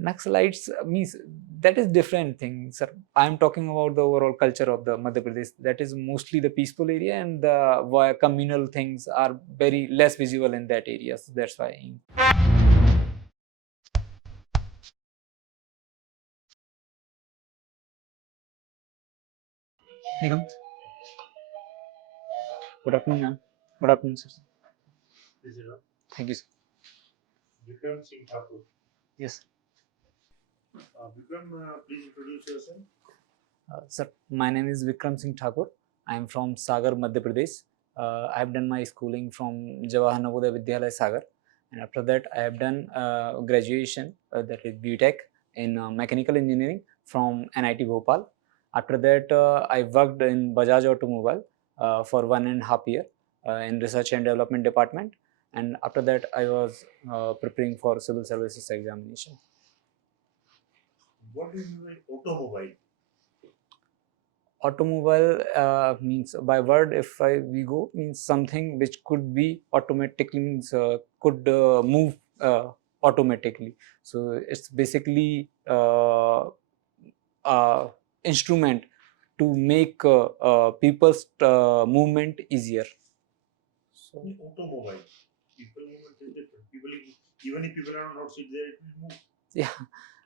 Naxalites means that is different thing, sir. I am talking about the overall culture of the Madhya Pradesh. That is mostly the peaceful area, and the communal things are very less visible in that area. So that's why. Nikam. Good afternoon, ma'am. Good afternoon, sir. Is it on? Thank you, sir. Vikram Singh Thakur. Yes. Vikram, please introduce yourself. Sir, my name is Vikram Singh Thakur. I am from Sagar, Madhya Pradesh. I have done my schooling from Jawahar Navodaya Vidyalaya Sagar, and after that I have done graduation, that is BTech in mechanical engineering from NIT Bhopal. After that I worked in Bajaj Automobile for 1.5 years in research and development department, and after that I was preparing for civil services examination. What do you mean by automobile? Automobile means, by word, if we go, means something which could be automatically, means could move automatically. So it's basically instrument to make people's movement easier. So automobile, people movement is different. People, even if people are not sit there, it will move. Yeah,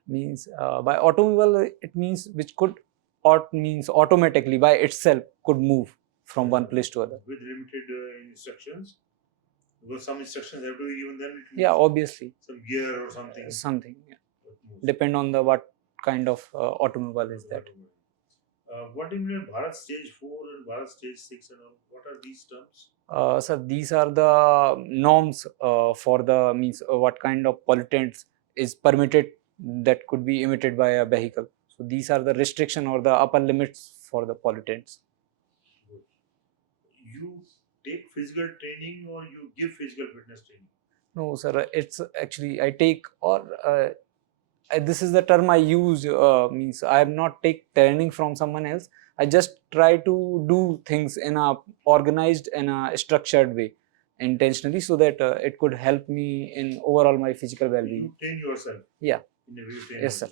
means by automobile it means which could, or means automatically by itself could move from one place to other with limited instructions, because some instructions have to be given, then it moves. Yeah, obviously Some gear or something. Yeah. Depend on the what kind of automobile is that. What do you mean Bharat Stage 4 and Bharat Stage 6 and all? What are these terms? Sir, these are the norms for the, means what kind of pollutants is permitted that could be emitted by a vehicle. So these are the restriction or the upper limits for the pollutants. Good. You take physical training or you give physical fitness training? No, sir, it's actually I take, or this is the term I use, means I have not take training from someone else. I just try to do things in a organized and a structured way intentionally, so that it could help me in overall my physical well-being. You train yourself? Yeah. In a way you train Yes, sir.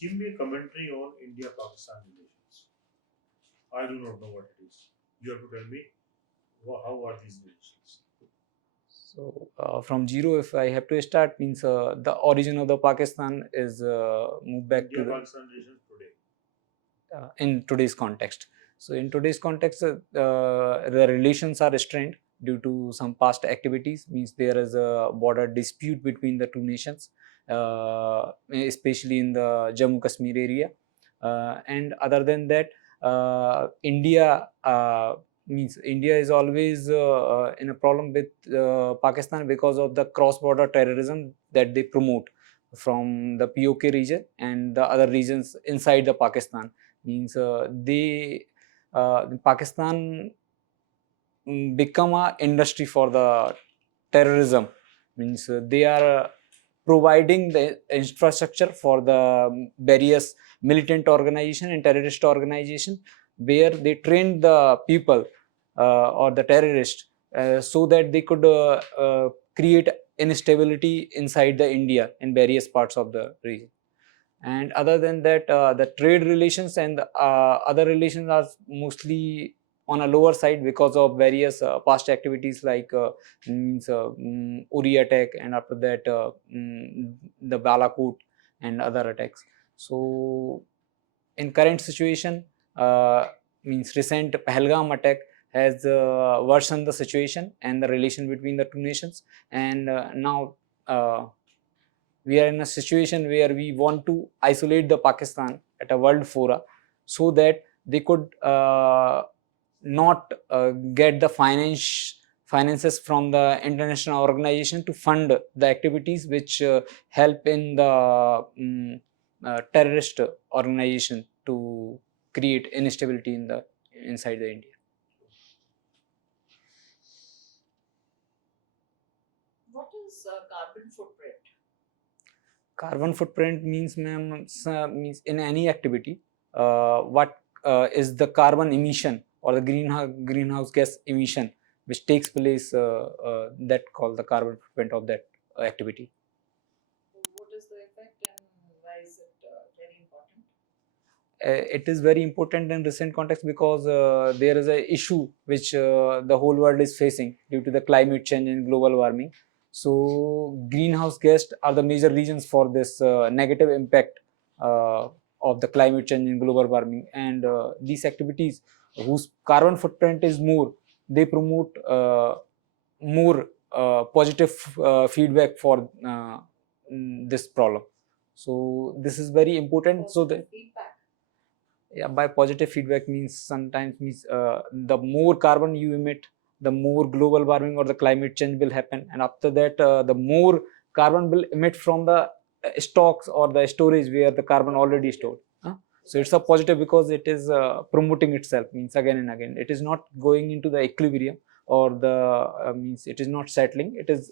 Give me a commentary on India-Pakistan relations. I do not know what it is. You have to tell me how are these relations. So from zero, if I have to start, means the origin of the Pakistan is moved back to the Pakistan relations today. In today's context. So in today's context, the relations are strained due to some past activities. Means there is a border dispute between the two nations, especially in the Jammu Kashmir area. And other than that, India means India is always in a problem with Pakistan because of the cross-border terrorism that they promote from the POK region and the other regions inside the Pakistan. Means Pakistan become a industry for the terrorism. Means they are providing the infrastructure for the various militant organization and terrorist organization, where they train the people or the terrorists so that they could create instability inside the India in various parts of the region. And other than that, the trade relations and other relations are mostly on a lower side because of various past activities like Uri attack, and after that the Balakot and other attacks. So in current situation, means recent Pahalgam attack has worsened the situation and the relation between the two nations, and now we are in a situation where we want to isolate the Pakistan at a world fora, so that they could not get the finances from the international organization to fund the activities which help in the terrorist organization to create instability in the inside the India. What is carbon footprint? Carbon footprint means, ma'am, means in any activity, what is the carbon emission or the greenhouse gas emission which takes place, that called the carbon footprint of that activity. the effect and why is it very important? It is very important in recent context because there is a issue which the whole world is facing due to the climate change and global warming. So greenhouse gas are the major reasons for this negative impact of the climate change and global warming, and these activities whose carbon footprint is more, they promote more positive feedback for this problem. So this is very important. So that Positive feedback. yeah, by positive feedback means sometimes means the more carbon you emit, the more global warming or the climate change will happen, and after that the more carbon will emit from the stocks or the storage where the carbon already stored. So it's a positive because it is promoting itself, means again and again. It is not going into the equilibrium or the means it is not settling. It is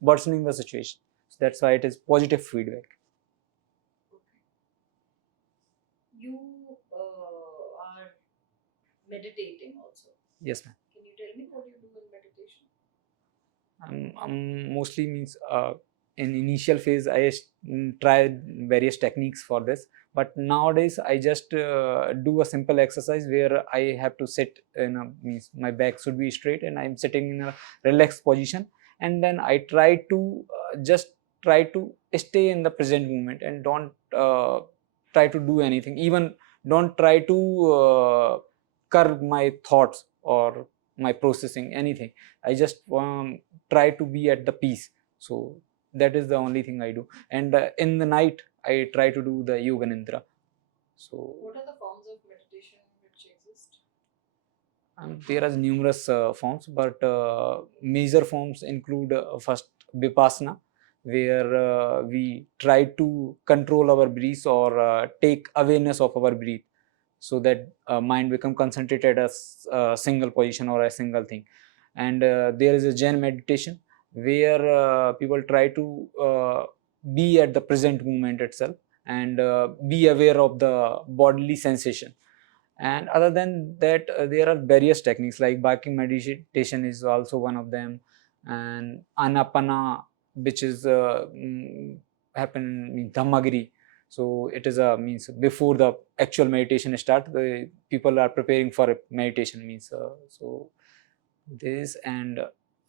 worsening the situation. So that's why it is positive feedback. You are meditating also. Yes, ma'am. Can you tell me what you do in meditation? Mostly means in initial phase I tried various techniques for this, but nowadays I just do a simple exercise where I have to sit in a, means my back should be straight and I'm sitting in a relaxed position, and then I try to just try to stay in the present moment and don't try to do anything, even don't try to curb my thoughts or my processing anything. I just try to be at the peace. So that is the only thing I do. And in the night I try to do the yoga nidra. So What are the forms of meditation which exist? there are numerous forms, but major forms include first vipassana, where we try to control our breath or take awareness of our breath, so that mind become concentrated as a single position or a single thing. And there is a Zen meditation where people try to be at the present moment itself and be aware of the bodily sensation. And other than that there are various techniques like barking meditation is also one of them, and anapana, which is happen in dhammagiri. So it is a means before the actual meditation start, the people are preparing for a meditation, means so this, and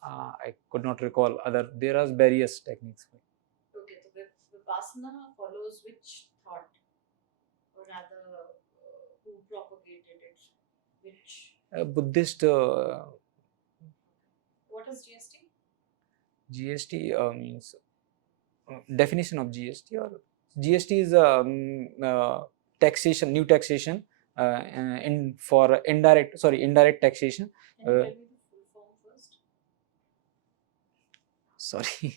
I could not recall other, there are various techniques. Okay, so Vipassana follows which thought, or rather, who propagated it? Which? Buddhist What is GST? GST means definition of GST, or GST is taxation, new taxation in for indirect taxation. Can you tell me the full form first? Sorry,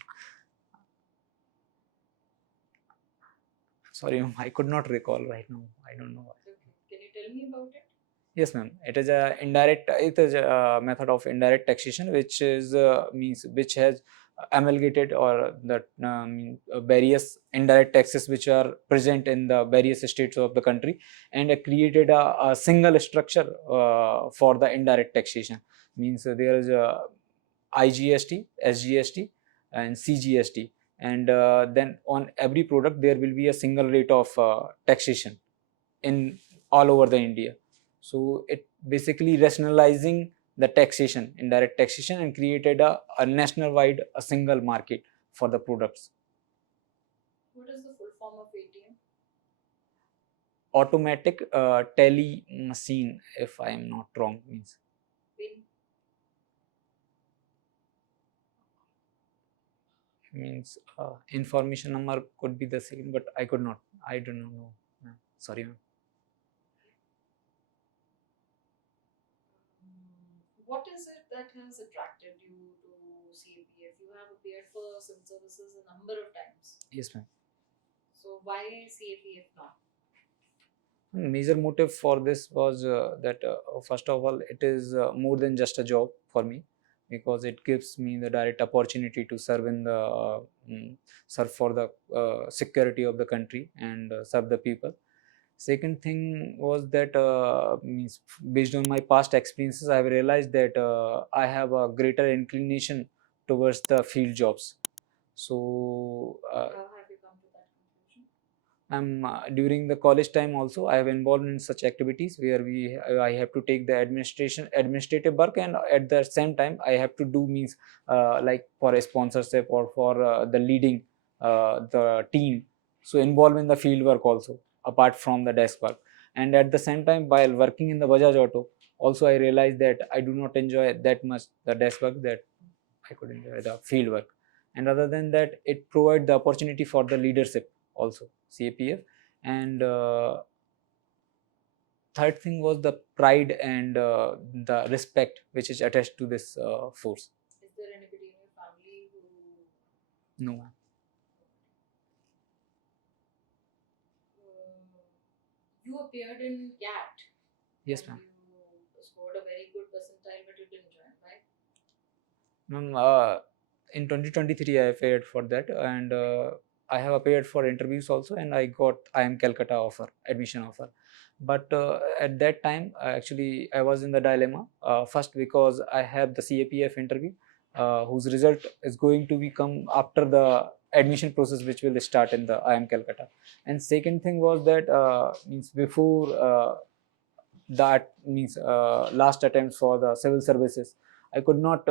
sorry, ma'am, I could not recall right now. I don't know why. Okay. Can you tell me about it? Yes, ma'am. It is a indirect. It is a method of indirect taxation, which is means which has amalgamated or the various indirect taxes which are present in the various states of the country, and created a single structure for the indirect taxation. Means there is a IGST, SGST, and CGST, and then on every product there will be a single rate of taxation in all over the India. So it basically rationalizing the taxation, indirect taxation, and created a national wide a single market for the products. What is the full form of ATM? Automatic tally machine, if I am not wrong, means PIN? information number could be the same, but I could not. I do not know. Sorry, ma'am. What is it that has attracted you to CAPF? You have appeared for civil services a number of times. Yes, ma'am. So why CAPF now? Major motive for this was that first of all, it is more than just a job for me, because it gives me the direct opportunity to serve in the serve for the security of the country and serve the people. Second thing was that means based on my past experiences, I have realized that I have a greater inclination towards the field jobs. So How have you come to that I'm during the college time also I have involved in such activities where I have to take the administrative work, and at the same time I have to do means like for a sponsorship or for the leading the team, so involved in the field work also apart from the desk work. And at the same time, while working in the Bajaj Auto, also I realized that I do not enjoy that much the desk work, that I could enjoy the field work. And other than that, it provides the opportunity for the leadership also, CAPF. And third thing was the pride and the respect which is attached to this force. Is there anybody in your family who No, ma'am. you appeared in CAT? Yes, and ma'am. You scored a very good percentile, but you didn't join, right? Ma'am, in 2023 I appeared for that, and I have appeared for interviews also, and I got IIM Calcutta offer, admission offer. But at that time, actually I was in the dilemma. First, because I have the CAPF interview, whose result is going to become after the admission process, which will start in the IIM Calcutta. And second thing was that means before that means last attempts for the civil services, I could not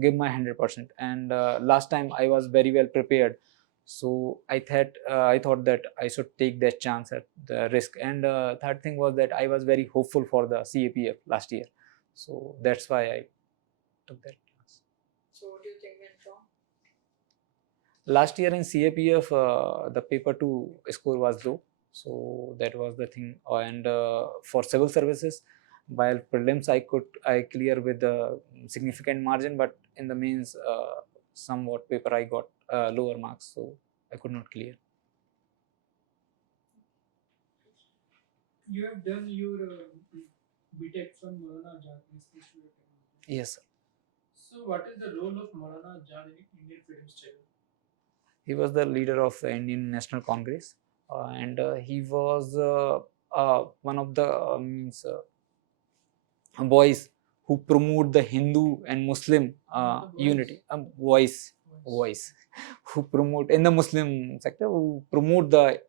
give my 100%, and last time I was very well prepared, so I thought that I should take that chance at the risk. And third thing was that I was very hopeful for the CAPF last year, so that's why I took that chance. So what do you think went wrong? Last year in CAPF, the paper 2 score was low, so that was the thing. And for civil services, while prelims I clear with a significant margin, but in the mains, somewhat paper I got lower marks, so I could not clear. You have done your BTech from Maulana Azad Institute of Technology. Yes, sir. So, what is the role of Maulana Azad in Indian freedom struggle? He was the leader of the Indian National Congress, and he was one of the means voice who promote the Hindu and Muslim unity. Voice who promote in the Muslim sector, who promote the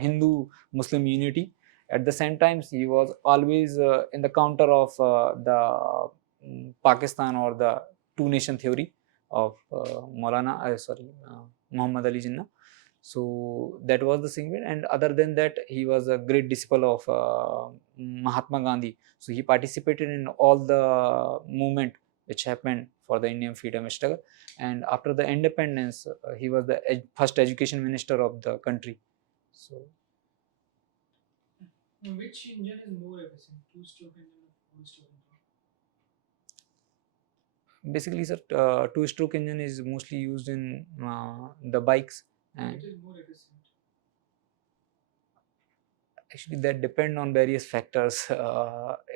Hindu Muslim unity. At the same time, he was always in the counter of the Pakistan or the two nation theory of Muhammad Ali Jinnah. So that was the thing. And other than that, he was a great disciple of Mahatma Gandhi. So he participated in all the movement which happened for the Indian freedom struggle. And after the independence, he was the first education minister of the country. So Which engine is more efficient, two-stroke engine or four-stroke engine? basically, sir, two-stroke engine is mostly used in the bikes, and Which is more efficient? actually that depend on various factors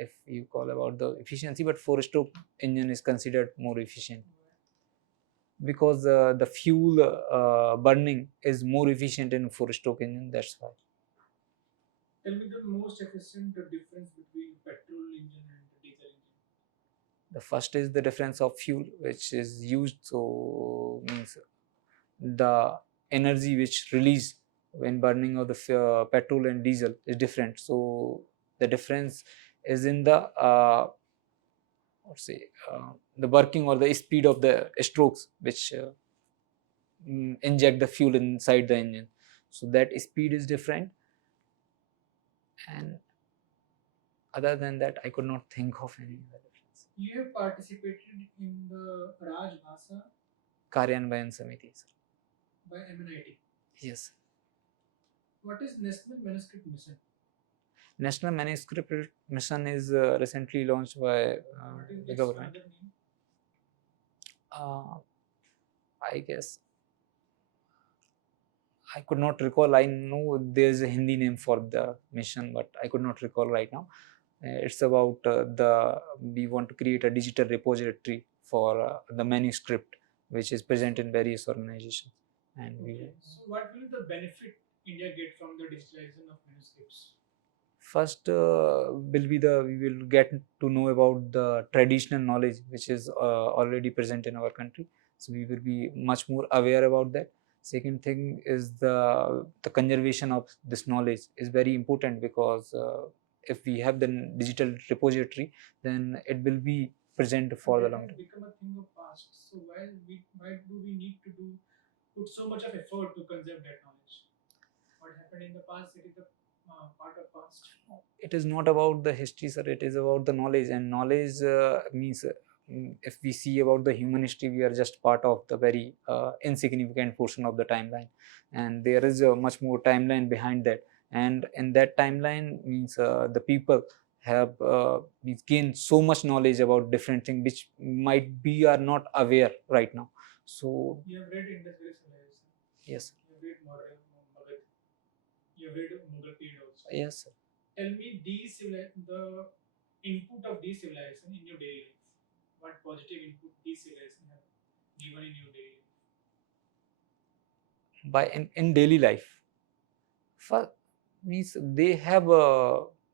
if you call about the efficiency, but four-stroke engine is considered more efficient because the fuel burning is more efficient in four-stroke engine, that's why. Tell me the most efficient difference between petrol engine and diesel engine. The first is the difference of fuel which is used, so means the energy which released when burning of the petrol and diesel is different. So the difference is in the the working or the speed of the strokes which inject the fuel inside the engine. So that speed is different, and other than that I could not think of any other difference. You have participated in the Raj Bhasa Karyanvayan Samiti, sir. by MNIT. Yes. What is National Manuscript Mission? National Manuscript Mission is recently launched by What is the its government. other name? I guess I could not recall. I know there is a Hindi name for the mission, but I could not recall right now. It's about we want to create a digital repository for the manuscript, which is present in various organizations. And Okay. So, what will the benefit India get from the digitalization of manuscripts? first will be we will get to know about the traditional knowledge which is already present in our country. So we will be much more aware about that. Second thing is the conservation of this knowledge is very important, because if we have the digital repository, then it will be present for the That long has term. become a thing of past. So why do we need to put so much of effort to conserve that knowledge? What happened in the past, it is a part of past. It is not about the history, sir. It is about the knowledge, and knowledge means if we see about the human history, we are just part of the very insignificant portion of the timeline, and there is a much more timeline behind that. And in that timeline means the people have means gained so much knowledge about different things which might be are not aware right now. So You have read Indus Valley Civilization. yes, You have read modern Magadh. You have read Mughal period also. yes, sir. Tell me the input of these civilization in your daily life. What positive input these civilization have given in your daily life? By in daily life, first means they have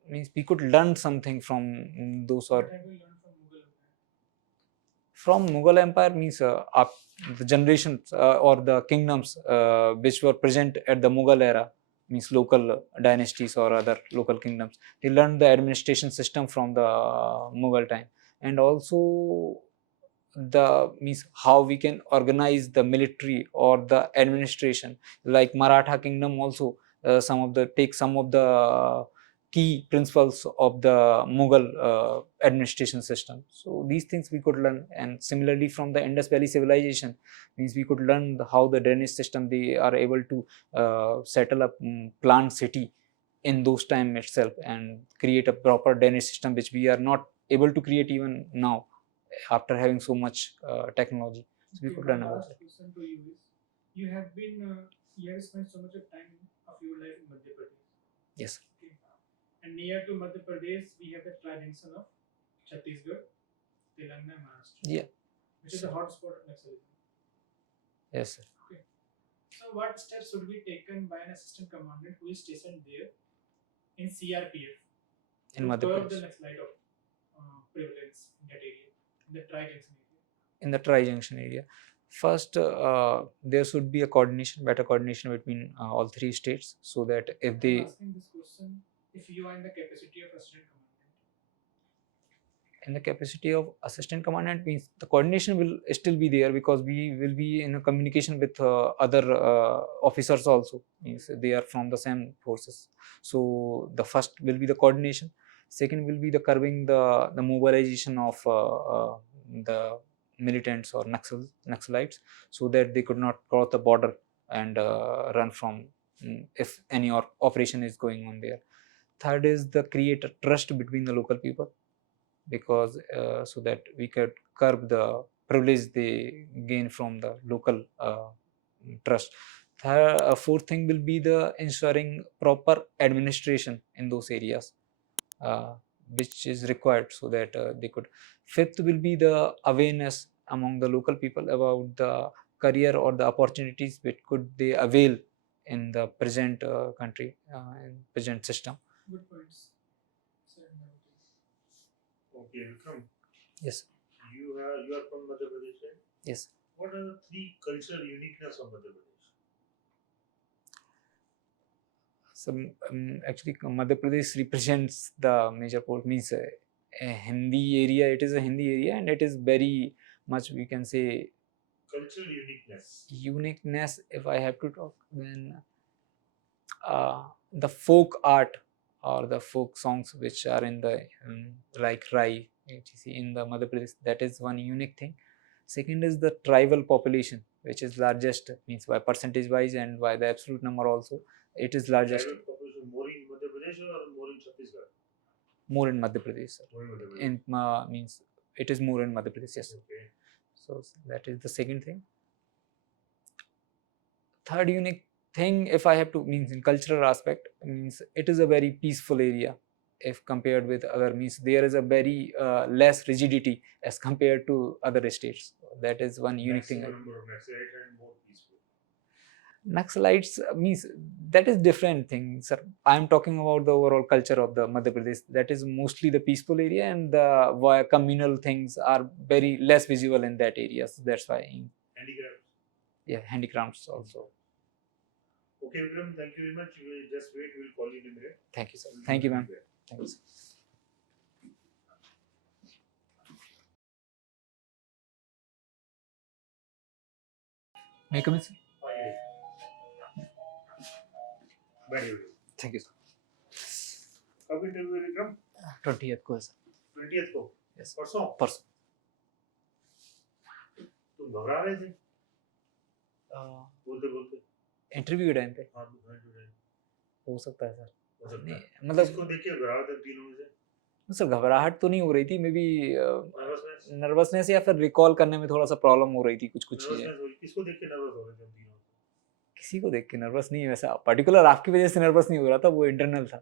means we could learn something from those, or What have you learned from Mughal Empire? from Mughal Empire means the generations or the kingdoms which were present at the Mughal era, means local dynasties or other local kingdoms. They learned the administration system from the Mughal time, and also the means how we can organize the military or the administration. Like Maratha kingdom also take some of the key principles of the Mughal administration system. So these things we could learn, and similarly from the Indus Valley civilization means we could learn how the drainage system they are able to settle up planned city in those time itself, and create a proper drainage system which we are not able to create even now after having so much technology. So we Okay, could my learn about last that. question to you is: you have been you have spent so much of time of your life in Madhya Pradesh. Yes, Okay. And near to Madhya Pradesh, we have the tri-junction of Chhattisgarh, Telangana, Maharashtra, yeah, which is the hotspot of Naxalism. yes, sir. Okay. So, what steps should be taken by an assistant commandant who is stationed there in CRPF In to Madhya curb the Pradesh, Naxalite of prevalence in that area, in the tri-junction area? in the tri-junction area. First, there should be a coordination, better coordination between all three states, so that if I'm they, asking this question if you are in the capacity of assistant commandant. in the capacity of assistant commandant means the coordination will still be there, because we will be in a communication with other officers also, means they are from the same forces. So the first will be the coordination. Second will be the curbing the mobilization of the militants or Naxalites, so that they could not cross the border and run from if any operation is going on there. Third is the create a trust between the local people, because so that we could curb the privilege they gain from the local trust. Fourth thing will be the ensuring proper administration in those areas, uh, which is required, so that they could. Fifth will be the awareness among the local people about the career or the opportunities which could they avail in the present country, in present system. Good points. Sir, now it is. Okay, Vikram, Yes, you are from Madhya Pradesh, right? yes. What are the three cultural uniqueness of Madhya Pradesh? So actually, Madhya Pradesh represents the major port, means a Hindi area. It is a Hindi area, and it is very much, we can say, Cultural uniqueness. uniqueness. If I have to talk, then the folk art or the folk songs which are in the like Rai, etc., in the Madhya Pradesh, that is one unique thing. Second is the tribal population, which is largest, means by percentage wise and by the absolute number also, it is largest. Tribal population more in Madhya Pradesh or more in Chhattisgarh? More in Madhya Pradesh, sir. More in Madhya Pradesh. In means it is more in Madhya Pradesh, yes. Okay. So that is the second thing. Third unique thing, if I have to means in cultural aspect, means it is a very peaceful area if compared with other, means there is a very less rigidity as compared to other states. That is one unique thing. Maximum number of Naxalites and more peaceful. Naxalites means that is different thing, sir. I am talking about the overall culture of the Madhya Pradesh. That is mostly the peaceful area, and the communal things are very less visible in that area. So that's why, Handicrafts. yeah, handicrafts also. Okay, Vikram, thank you very much. You will just wait. We will call you in a minute. Thank you, sir. We'll Thank give you, ma'am. feedback. Thank you, sir. May I come in, sir? Very good. Thank you, sir. कब interview है Vikram? 20th को है, sir. 20th को? Yes. परसों? परसों. तुम घबरा रहे थे? बोलते बोलते? इंटरव्यू के टाइम पे हाँ, इंटरव्यू हो सकता है, सर. हो सकता नहीं, है। मतलब किसको देख के घबरा रहे थे तीनों में से? सर घबराहट तो नहीं हो रही थी, मे बी नर्वसनेस? नर्वसनेस या फिर रिकॉल करने में थोड़ा सा प्रॉब्लम हो रही थी, कुछ चीजें. नर्वसनेस हो रही? किसको देख के नर्वस हो रहे थे तुम तीनों? किसी को देख के नर्वस नहीं है वैसा, पर्टिकुलर आपकी वजह से नर्वस नहीं हो रहा था, वो इंटरनल था,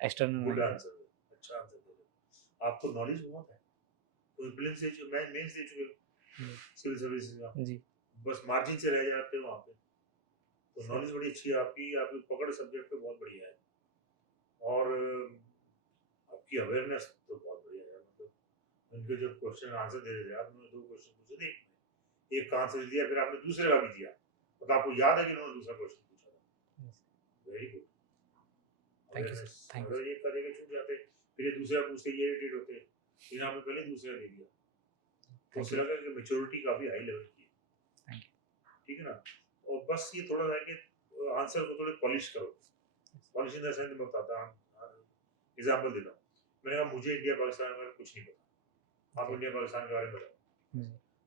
एक्सटर्नल गुड नहीं. आंसर, अच्छा आंसर दे रहे। आपको नॉलेज बहुत है, तो प्रीलिम्स दे चुके, मैं मेंस दे चुके हो सिविल सर्विसेज का जी. बस मार्जिन से रह जाते हो वहाँ पे, तो नॉलेज बड़ी अच्छी है आपकी, आपकी पकड़ सब्जेक्ट पे बहुत बढ़िया है, और आपकी अवेयरनेस तो बहुत बढ़िया है। मतलब उनके जो क्वेश्चन आंसर दे रहे थे आप, उन्होंने 2 क्वेश्चन पूछे थे, एक का आंसर दिया, फिर आपने दूसरे का भी दिया, तो आपको याद है कि उन्होंने दूसरा क्वेश्चन पूछा था। Very good, thank you sir. Thank you. अगर ये करके छूट जाते, फिर ये दूसरा पूछते, ये इरिटेट होते, फिर आपने पहले दूसरा दे दिया, तो उससे लगा कि मैच्योरिटी काफी हाई लेवल की है। Thank you. ठीक है ना, और बस ये थोड़ा सा कि आंसर को थोड़े पॉलिश करो, पॉलिश इन द सेंस में बताता हूँ, एग्जांपल देता हूँ, मैंने कहा मुझे इंडिया पाकिस्तान के बारे में कुछ नहीं पता, आप इंडिया पाकिस्तान के बारे में बताओ,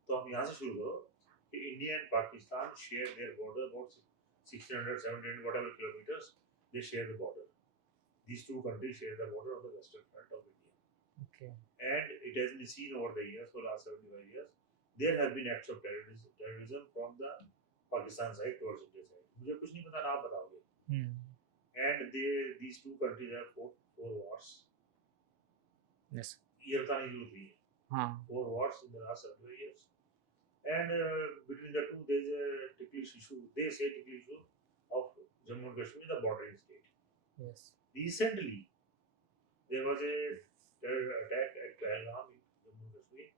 तो आप यहाँ से शुरू करो कि India and Pakistan share their border about 1600 1700 whatever kilometers they share the border. These two countries share the border on the western front of India. Okay. And it has been seen over the years, for the last 75 years, there have been acts of terrorism from the Pakistan side towards India side. मुझे कुछ नहीं पता ना, आप बताओगे. And these two countries have fought 4 wars. Yes. ये बताने की जरूरत नहीं है. हाँ. 4 wars in the last 75 years. And between the two, there is a ticklish issue. They say ticklish issue of Jammu and Kashmir, the bordering state. Yes. Recently, there was a terror attack at Pahalgam in Jammu and Kashmir,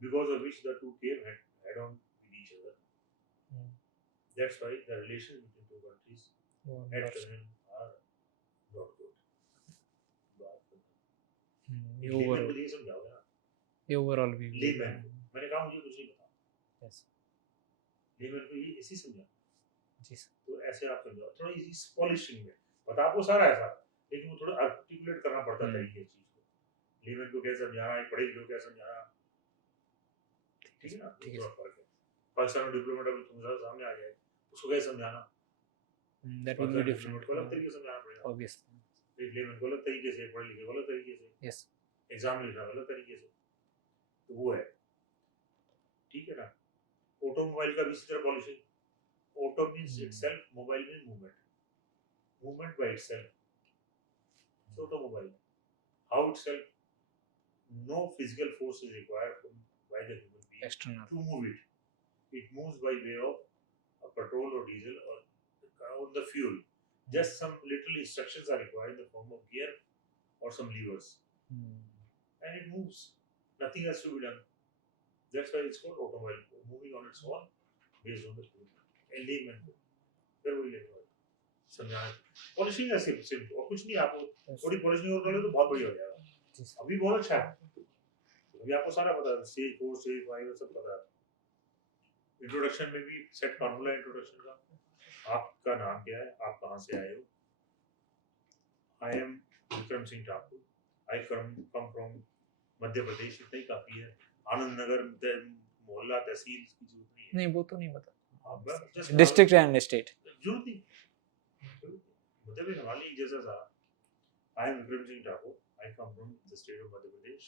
because of which the two came head on with each other. That's why the relations between two countries at present are not good. ये overall मुझे समझाओ यार. ये overall भी layman को मैंने कहा मुझे कुछ नहीं पता. यस. लेमैन को ये इसी समझा. जी सर. तो ऐसे आप समझाओ, थोड़ा इस पॉलिशिंग में बता, आपको सारा है सारा, लेकिन वो थोड़ा आर्टिकुलेट करना पड़ता है तरीके चीज को. लेमैन को कैसे समझाना है, पढ़े लिखे को कैसे समझाना, ठीक है ना, ठीक है. फर्क है. पाकिस्तान में डिप्लोमेट अभी तुम्हारे सामने आ जाए, उसको कैसे समझाना, दैट विल बी डिफरेंट. अलग तरीके से समझाना पड़ेगा. ऑब्वियसली. लेमैन को अलग तरीके से, पढ़े लिखे को अलग तरीके से. यस. एग्जाम में लिखा अलग तरीके से, तो वो है. ठीक है ना. ऑटोमोबाइल का भी इसी तरह polishing. Auto means itself, mobile means movement, movement by itself. So automobile, how itself, no physical force is required by the human being External. to move it. It moves by way of a petrol or diesel or the fuel. Just some little instructions are required in the form of gear or some levers, and it moves. Nothing has to be done. That's why it's called automobile, moving on its own based on the fuel. Element. फिर वही लेगा समझाना. Polishing है सिर्फ और कुछ नहीं. आपको थोड़ी पॉलिशिंग और कर लो तो बहुत बढ़िया हो जाएगा. अभी बहुत अच्छा है, अभी आपको सारा पता है, स्टेज 4 स्टेज 5 सब पता है. इंट्रोडक्शन में भी सेट फार्मूला इंट्रोडक्शन का. आपका नाम क्या है, आप कहाँ से आए हो. I am Vikram Singh Thakur, I come from Madhya Pradesh. इतना ही काफी है. आनंद नगर मोहल्ला तहसील की जरूरत नहीं है. नहीं वो तो नहीं बता. डिस्ट्रिक्ट एंड स्टेट जरूरत नहीं. मतलब ये हमारी जैसा था. I am Vikram Singh Thakur. I come from the state of Madhya Pradesh.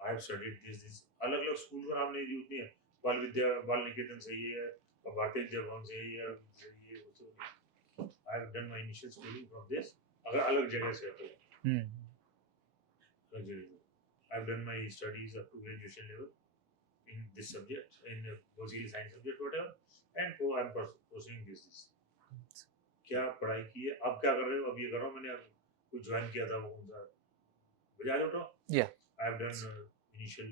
I have studied this. अलग अलग स्कूल का नाम नहीं जरूरत नहीं है. बाल विद्या, बाल निकेतन सही है, भारतीय विद्या भवन सही है, I have done my initial schooling from this. अगर अलग जगह से तो I have done my studies up to graduation level in this subject, in basically science subject whatever, and so I am pursuing this. क्या पढ़ाई की है, अब क्या कर रहे हो. अब ये कर रहा हूँ. मैंने कुछ ज्वाइन किया था, वो कौन सा Bajaj auto. I have done initial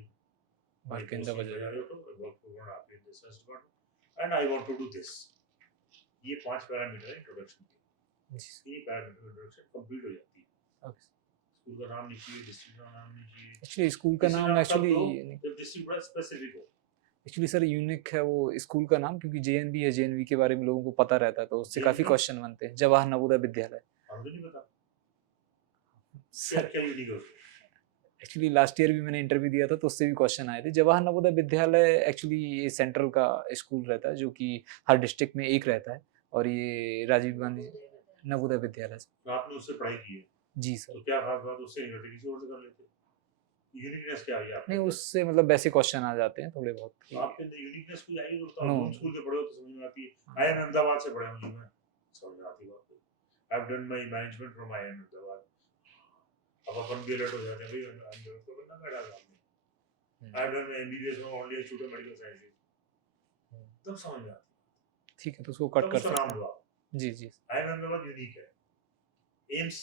work in the Bajaj auto, work for 1.5 years in this department, and I want to do this. ये 5 पैरामीटर है इंट्रोडक्शन के। जी ये पैरामीटर इंट्रोडक्शन कंप्लीट हो जाती है। ओके स्कूल का नाम नहीं चाहिए, डिस्ट्रिक्ट का नाम नहीं चाहिए। एक्चुअली स्कूल का डिस्ट्रिक्ट नाम नाम तब एक्चुअली दो जब डिस्ट्रिक्ट बड़ा स्पेसिफिक हो। एक्चुअली सर यूनिक है वो स्कूल का नाम, क्योंकि जेएनवी या जेएनवी के बारे में लोगों को पता रहता है तो उससे काफी JNV? क्वेश्चन बनते हैं। जवाहर नवोदय विद्यालय हमको नहीं पता क्या सर। क्या यूनिक है उसमें। एक्चुअली लास्ट ईयर भी मैंने इंटरव्यू दिया था तो उससे भी क्वेश्चन आए थे। जवाहर नवोदय विद्यालय एक्चुअली ये सेंट्रल का स्कूल रहता है जो कि हर डिस्ट्रिक्ट में एक रहता है, और ये राजीव गांधी नवोदय विद्यालय से। तो आपने उससे पढ़ाई की है जी सर। तो क्या खास बात उससे नहीं करते, किसी और से कर लेते। यूनिकनेस क्या आई आपके नहीं अंदर? उससे मतलब वैसे क्वेश्चन आ जाते हैं थोड़े बहुत तो आपके अंदर यूनिकनेस कोई आई हो तो आप No. होम स्कूल के पढ़े हो तो समझ में आती है। आईएम अहमदाबाद से पढ़े हूँ जी मैं, समझ में आती बात। I have done my management from IIM Ahmedabad. अब अपन भी अलर्ट हो जाते हैं भाई, अंदर तो बनना पड़ा आपने। आई have done my MBBS from only institute of medical sciences. तब समझ में आती ठीक है तो उसको है, कट तब कर उसका सकते नाम हैं। दो आप। जी जी आईएम अहमदाबाद यूनिक है, एम्स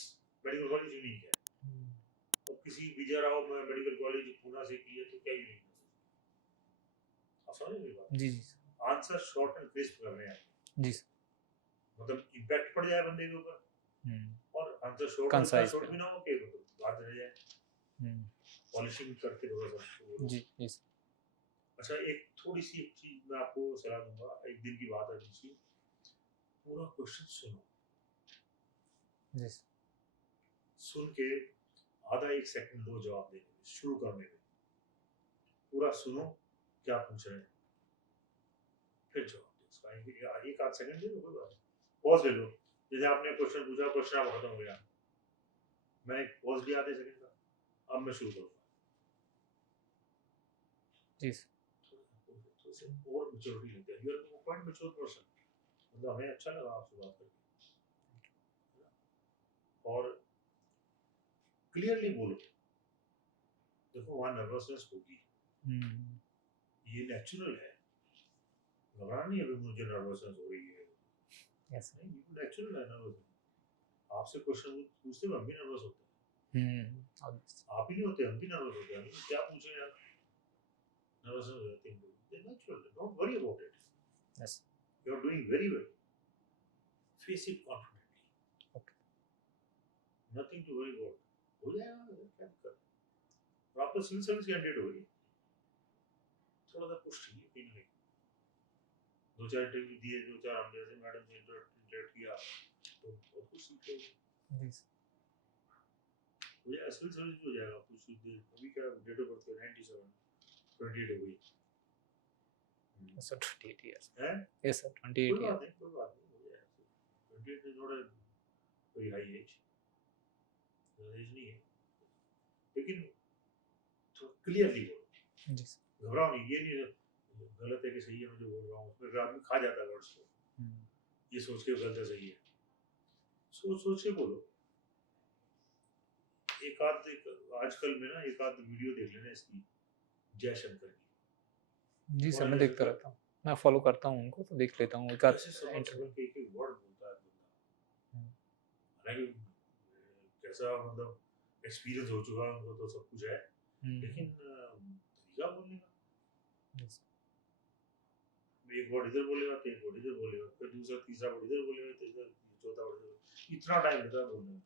मेडिकल कॉलेज यूनिक है। तो किसी विजय राव मेडिकल कॉलेज पूना से की है तो क्या यूनिक है? आप समझ मेरी बात? जी जी आंसर शॉर्ट एंड क्रिस्प कर रहे हैं, जी सर। मतलब इम्पैक्ट पड़ जाए बंदे के ऊपर, और आंसर शॉर्ट और इतना कंसाइज शॉर्ट भी ना हो कि मतलब बात रह जाए, पॉलिशिंग करके थोड़ा सा। जी जी सर। अच्छा एक थोड़ी सी एक चीज मैं आपको सलाह दूंगा, एक दिन की बात है दूसरी, पूरा क्वेश्चन सुनो, जी सर। सुन के आधा एक सेकंड दो जवाब देने में, शुरू करने में पूरा सुनो क्या पूछ रहे हैं, फिर जवाब दो उसका। एक आध सेकंड दे दो, कोई बात नहीं, पॉज ले लो। जैसे आपने क्वेश्चन पूछा, क्वेश्चन आप खत्म हो गया, मैंने पॉज लिया आधे सेकंड का, अब मैं शुरू करूंगा। जी सर। और मैच्योरिटी लेते हैं, you are quite mature person, मतलब हमें अच्छा लगा आपसे बात करके। और क्लियरली बोलो, देखो वहाँ नर्वसनेस होगी, ये नेचुरल है, घबराना नहीं है अभी मुझे नर्वसनेस हो रही है, यस नहीं ये नेचुरल है नर्वसनेस। आपसे क्वेश्चन पूछते हुए हम भी नर्वस होते हैं, आप ही नहीं होते, हम भी नर्वस होते हैं, क्या पूछे यार, नर्वसनेस हो जाती है, natural, don't worry about it, yes you are doing very well, face it confidently, nothing to worry about, हो जाएगा, क्या दिक्कत है। और आपका सिविल सर्विस कैंडिडेट हो गई, थोड़ा सा पुश चाहिए कहीं ना कहीं, दो चार इंटरव्यू दिए, दो चार हमने जैसे मैडम से इंटरेक्ट किया तो बहुत कुछ सीखे हो जाएगा, सिविल सर्विस भी हो जाएगा कुछ। अभी क्या डेट ऑफ बर्थ है 97, 28 हो गई सर 28 इयर्स है, यस सर 28 कोई इयर्स बात नहीं, कोई बात नहीं, हो जाएगा। 28 is not a very high age, age नहीं है, लेकिन थोड़ा क्लियरली बोलो, जी सर। घबराओ नहीं, ये नहीं गलत है कि सही है मैं जो बोल रहा हूँ, उसमें आदमी खा जाता है वर्ड्स को, ये सोच के गलत है सही है, सोच सोच के बोलो। एक आध आजकल में ना एक आध वीडियो देख लेना इसकी, जयशंकर की। जी सर मैं देखता रहता हूँ, मैं फॉलो करता हूँ उनको तो देख लेता हूँ एक आध कैसे समझ इंटरव्यू। के एक वर्ड बोलता है बंदा, हालांकि कैसा मतलब एक्सपीरियंस हो चुका है उनको तो सब कुछ है, लेकिन तरीका बोलने का, एक वर्ड इधर बोलेगा तो एक वर्ड इधर बोलेगा, फिर दूसरा तीसरा वर्ड इधर बोलेगा, तीसरा चौथा वर्ड इधर, इतना टाइम लगता है बोलने में।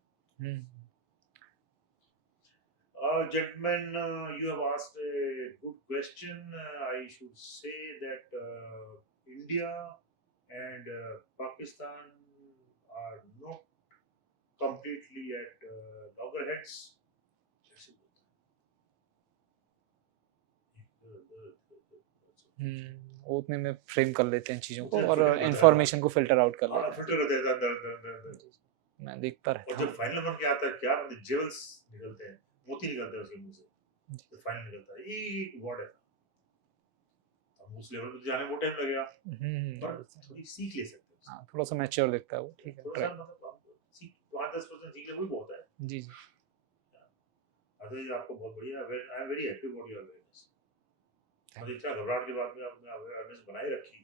Gentlemen, you have asked a good question. I should say that India and Pakistan are not completely at loggerheads. ऐसे बोलते हैं। वो उतने में फ्रेम कर लेते हैं चीज़ों को उतने और frame करते हैं। इंफॉर्मेशन को फिल्टर आउट कर हाँ, लेते फिल्टर कर देता है अंदर। मैं देखता और रहता जब हूँ। फाइनल नंबर क्या आता है, क्या जेवल्स निकलते हैं, मोती निकलते हैं उसके मुंह से, जब फाइनल निकलता है, एक वर्ड है, अब उस लेवल पे जाने में टाइम लगेगा, पर थोड़ी सीख ले सकते हैं। हाँ थोड़ा सा मैच्योर दिखता है वो, ठीक है थोड़ा सा मतलब सीख 5-10% सीख ले, वही बहुत है। जी जी अदरवाइज आपको बहुत बढ़िया, I am very happy about your awareness, मतलब इतना घबराहट के बाद में आपने अवेयरनेस बनाए रखी,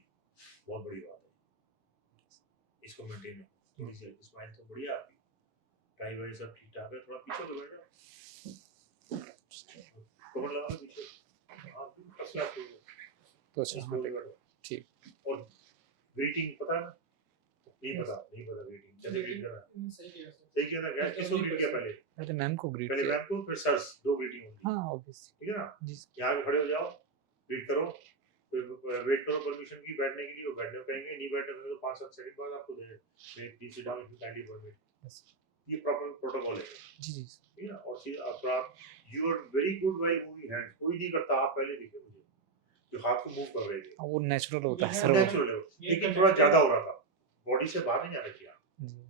बहुत बड़ी बात है, इसको मेंटेन रखो। थोड़ी सी स्माइल तो बढ़िया आपकी, टाई वाई सब ठीक ठाक है, थोड़ा पीछे तो बैठ जाओ, कवर लगा लो पीछे, आप भी फर्स्ट क्लास हो, तो अच्छा हाँ ठीक। और ग्रीटिंग पता है ना, नहीं पता ग्रीटिंग कैसे ग्रीट करना है। सही किया सर। सही किया था क्या, किसको ग्रीट किया पहले? पहले मैम को ग्रीट पहले किया। मैम को, फिर सर्स, 2 ग्रीटिंग होंगी। हाँ ऑब्वियसली। ठीक है ना? जी सर। यहाँ पे खड़े हो जाओ, ग्रीट करो, फिर वेट करो परमिशन की बैठने के लिए, वो बैठने को कहेंगे, नहीं बैठने को तो 5-7 सेकंड बाद आपको दे please sit down, kindly permit. ये प्रॉपर प्रोटोकॉल है। जी जी। ठीक है ना? और चीज आप you are very good while moving hands, कोई नहीं करता, आप पहले देखिए मुझे जो हाथ को मूव कर रहे थे, वो नेचुरल होता है ये सर वो। नेचुरल है, लेकिन थोड़ा ज्यादा हो रहा था, बॉडी से बाहर नहीं जाना चाहिए, जी।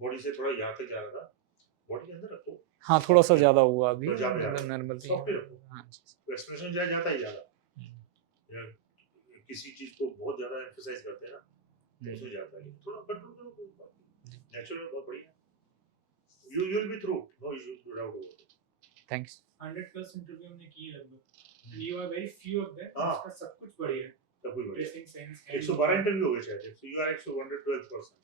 बॉडी से थोड़ा यहाँ तक जा रहा था, बॉडी के अंदर रखो। हाँ थोड़ा सा ज्यादा हुआ अभी, थोड़ा ज्यादा जा रहा है। नॉर्मल थी। Soft ही रखो। हाँ जी। तो एक्सप्रेशन जाता ही ज्यादा, या किसी चीज को बहुत ज्यादा एम्फसाइज करते हैं ना, तो उसमें जाता है, थोड़ा कंट्रोल करो, कोई बात नहीं, नेचुरल बहुत बढ़िया। You will be through, no issues, no doubt about it. Thanks. 100+ interview हमने किए लगभग, you are very few of that, हाँ। उसका सब कुछ बढ़िया है, सब कुछ बढ़िया। ड्रेसिंग सेंस, 112 इंटरव्यू हो गए शायद, so you are 112%,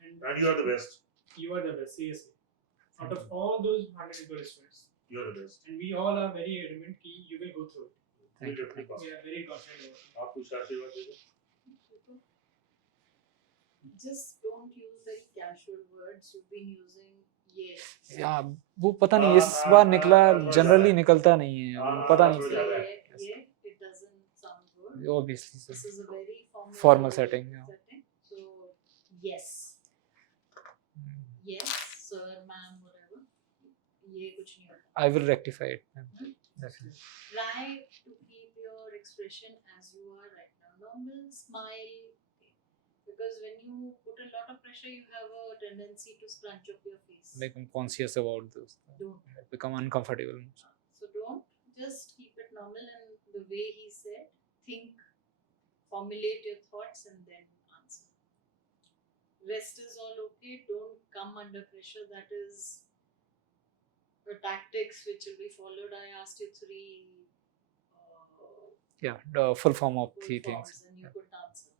and you are the best, you are the best, seriously. Out of all those 100 students, you are the best, and we all are very adamant कि you will go through it. you will definitely pass। We are very confident about it. आप कुछ आशीर्वाद दे दो। Just don't use very casual words. You've been using yes. या वो पता नहीं इस बार निकला, जनरली निकलता नहीं है वो, पता नहीं। Yeah, it doesn't sound good. Obviously This sir. is a very Formal setting, yeah. So yes, yes, sir, ma'am, whatever. ये कुछ नहीं होता. I will rectify it. Definitely. Try to keep your expression as you are right now. Normal smile. Because when you put a lot of pressure, you have a tendency to scrunch up your face. Like I'm conscious about this. Don't. Become uncomfortable. So don't. Just keep it normal, and the way he said, think, formulate your thoughts, and then answer. Rest is all okay. Don't come under pressure. That is the tactics which will be followed. I asked you 3 Yeah, the full form of full 3 forms, things. and you couldn't answer.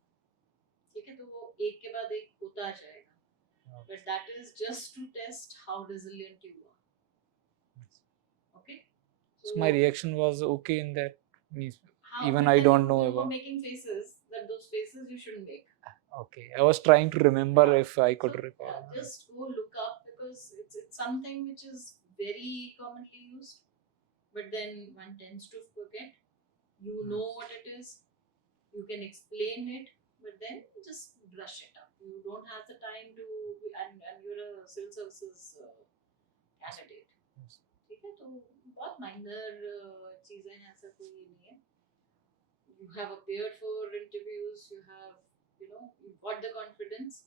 ठीक है, तो वो एक के बाद एक होता जाएगा, but that is just to test how resilient you are. Okay, So my reaction was okay in that, means how, even but I then don't know you were about. making faces, that those faces you shouldn't make. Okay, I was trying to remember if I could So, recall. just go look up, because it's something which is very commonly used, but then one tends to forget. You know what it is, you can explain it, but then just brush it up. You don't have the time to, and you're a civil services candidate. ठीक है, तो बहुत minor चीजें हैं, ऐसा कोई ये नहीं है. You have appeared for interviews, you have, you've got the confidence.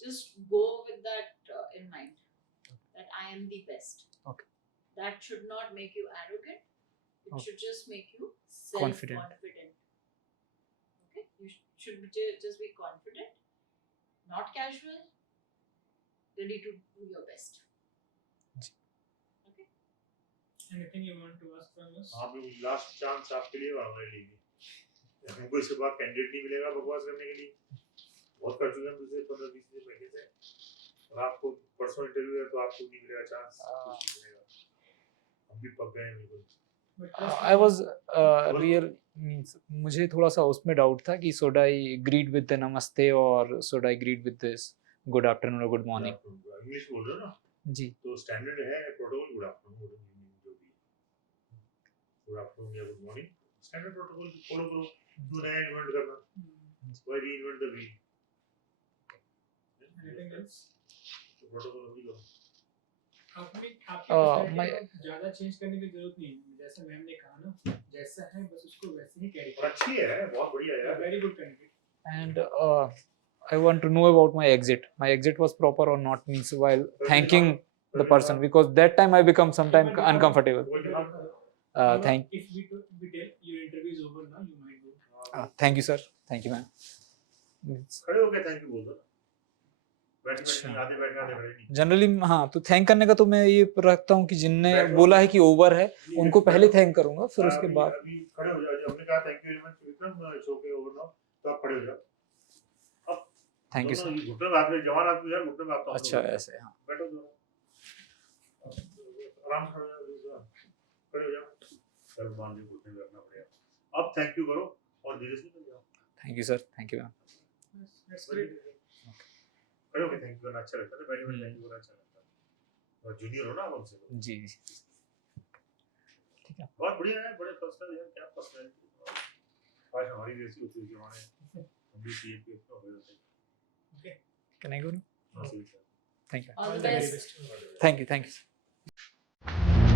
Just go with that in mind, that I am the best. Okay. That should not make you arrogant. It Okay. should just make you Confident. self-confident. Okay, you should just be confident, not casual, ready to do your best. Okay. Anything you want to ask from us? आप लोग last chance आपके लिए और हमारे लिए भी। हमको इसके बाद कैंडिडेट नहीं मिलेगा बकवास करने के लिए, बहुत कर चुके हैं पिछले 15-20 दिन पहले से, और आपको परसों इंटरव्यू है तो आपको नहीं मिलेगा चांस, कुछ नहीं मिलेगा, हम भी पक गए हैं बिल्कुल। I was real means मुझे थोड़ा सा उसमें डाउट था कि should I greet with the namaste or should I greet with this good afternoon or good morning. English बोल रहे हो ना जी, तो स्टैंडर्ड है protocol, good afternoon, good evening, जो भी गुड आफ्टरनून या good morning, standard protocol follow करो, क्यों नया इन्वेंट करना, why reinvent the wheel. Anything else? Protocol वही करो। आपके my- ज्यादा चेंज करने की जरूरत नहीं है, जैसे मैम ने कहा ना, जैसा है बस उसको वैसे ही कैरी और अच्छी है, बहुत बढ़िया है यार। Very good candidate. and I want to know about my exit. My exit was proper or not, means while thanking the person, because that time I become sometimes uncomfortable. Thank If we tell your interview is over now, you might go. thank you sir, thank you ma'am. खड़े हो गए thank you बोल दो, बैठ बैठ आधे बैठ के आधे खड़े नहीं। जनरली हाँ, तो थैंक करने का तो मैं ये रखता हूँ कि जिनने बोला है कि ओवर है उनको पहले थैंक करूंगा, फिर उसके बाद अभी खड़े हो जाओ, हमने कहा thank you very much Vikram, show के ओवर नाउ, तो आप खड़े हो जाओ। Thank you sir. घुटने में हाथ में, जवान आदमी यार घुटने में हाथ, अच्छा ऐसे, हाँ बैठो दोनों, आराम से खड़े हो जाओ, सर मान ली घुटने में रखना पड़ेगा। अब थैंक यू करो और धीरे से निकल जाओ। Thank you sir, thank you ma'am. That's great. अरे ओके थैंक यू अच्छा लगता है बैठे बैठे थैंक यू अच्छा लगता है और जूनियर हो ना आप हमसे तो। जी जी ठीक है बहुत बढ़िया है बड़े पर्सनल है क्या पर्सनालिटी आज हमारी जैसी होती है कि हमारे हम भी CAPF में हो जाते हैं Okay. can I go now? हाँ, सही है। Thank you All the the very best. best. thank you